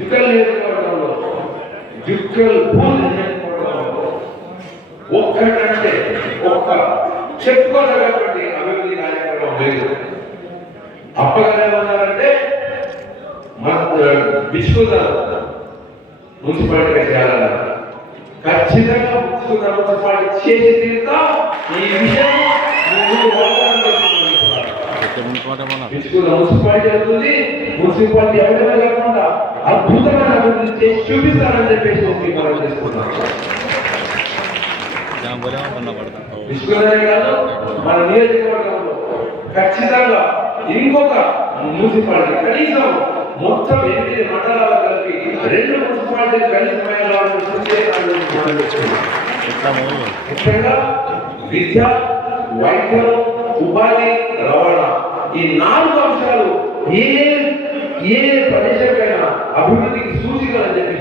జుక్కల్ నియోజకవర్గంలో జుక్కల్ పూల్ నియోజకవర్గంలో ఒక్కటంటే ఒక్క చెప్పుకోదగ్గటువంటి అభివృద్ధి కార్యక్రమం లేదు. అప్పగానే ఉన్నారంటే మన బిస్కుల మున్సిపాలిటీగా చేయాలన్నారు. ఖచ్చితంగా మున్సిపాలిటీ చేసి తీరుతా. ఈ విషయం మున్సిపాలిటీ అవుతుంది. మున్సిపాలిటీ ఎవరైనా కాకుండా అద్భుతమైన అభివృద్ధి చేసి చూపిస్తారని చెప్పేసి మనం చేసుకుంటాం. కాదు మన నియోజకవర్గంలో ఖచ్చితంగా ఇంకొక మున్సిపాలిటీ కనీసం మొత్తం 8 మండలాలు కలిపి 2 మున్సిపాలిటీలు ముఖ్యంగా విద్య, వైద్యం, ఉపాధి, రవాణా ఈ 4 అంశాలు ఏ ప్రదేశమైనా అభివృద్ధికి సూచికలు అని చెప్పి